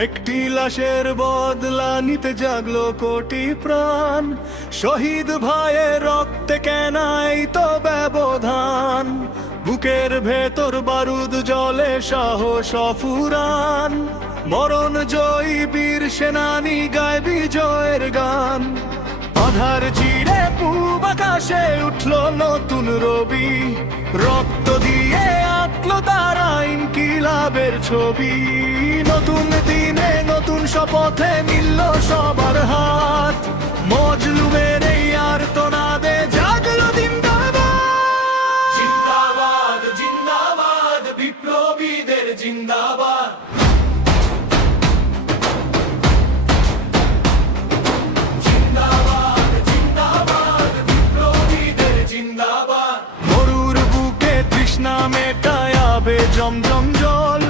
একটি লাশের বদলা নিতে জাগলো কোটি প্রাণ, শহীদ ভাইয়ের রক্তে কেনাই তো ব্যবধান। বুকের ভেতর বারুদ জলে সাহস অফুরান, মরণ জয়ী বীর সেনানী গায় বিজয়ের গান। আধার চিরে পূব আকাশে উঠল নতুন রবি, রক্ত দিয়ে আঁকলো তারা ইনকিলাবের ছবি। নতুন দিনে নতুন শপথে মিলল সবার হাত, মজলুমের এই আর্তনাদে জাগলো জিন্দাবাদ। জিন্দাবাদ জিন্দাবাদ বিপ্লবীদের জিন্দাবাদ। মেটায় আবে জমজম জল,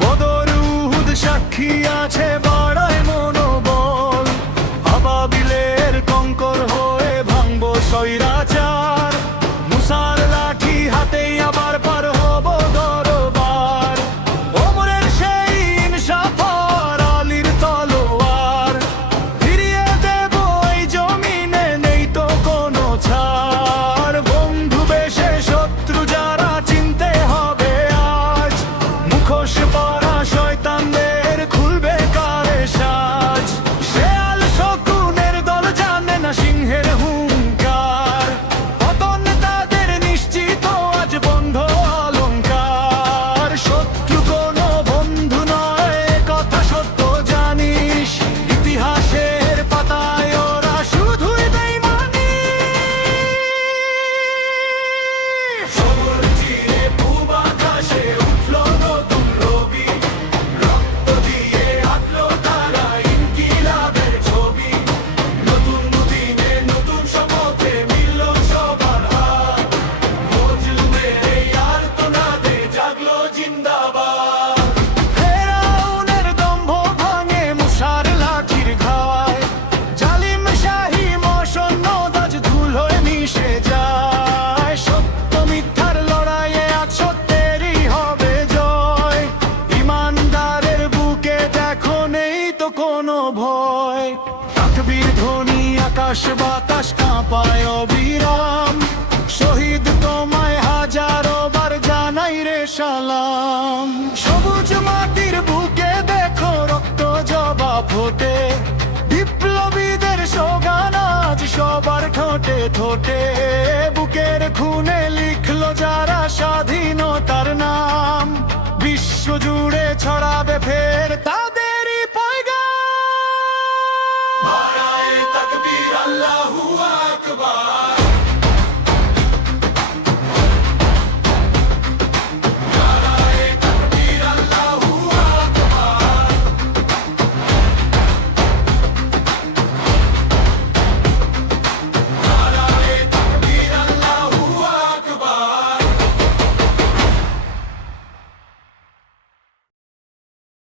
বদর উহুদ সাক্ষী আছে বাড়ায় মনোবল। আবাবিলের কঙ্কর হয়ে ভাঙবো স্বৈরাচার, মুসার লাঠি হাতেই আবার পার হব দরবার। ওমরের সেই ইনসাফার আলীর তলোয়ার, ফিরিয়ে দেব এই জমিনে নেই তো কোনো ছাড়। বন্ধু বেশে শত্রু যারা চিনতে হবে আজ, মুখোশ পরা শয়তানদের খুলবে কারে সাজ। শেয়াল শকুনের দল জানে না সিংহের হুঙ্কার, পতন তাদের নিশ্চিত আজ বন্ধ অলঙ্কার। শত্রু কোনো বন্ধু নয় কথা সত্য জানিস, ইতিহাসের পাতায় ওরা শুধুই বেঈমানি। শহর চিরে পূব আকাশে উঠল নতুন রবি, রক্ত দিয়ে আঁকলো তারা ইনকিলাবের ছবি। নতুন দিনে নতুন শপথে মিলল সবার হাত, মজলুমের এই আর্তনাদে জাগলো জিন্দাবাদ। ফেরাউনের দম্ভ ভাঙে মুসার লাঠির ঘায়, জালিম শাহী মসন্নদ আজ ধুলোয় মিশে যায়। সত্য মিথ্যার লড়াইয়ে আজ সত্যেরই হবে জয়, ইমানদারের বুকে দেখো নেই তো কোনো ভয়। তাকবীর ধ্বনি আকাশ বাতাস কাঁপায় অবিরাম, শহীদ তোমায় হাজারো বার জানাই রে সালাম। সবুজ মাটির বুকে দেখো রক্ত জবা ফোটে, বিপ্লবীদের সোগান আজ সবার ঠোঁটে ঠোঁটে। বুকের খুনে লিখলো যারা স্বাধীনতার নাম, বিশ্ব জুড়ে ছড়াবে ফের তাদেরই পয়গাম। নারায়ে তাকবীর আল্লাহু আকবার।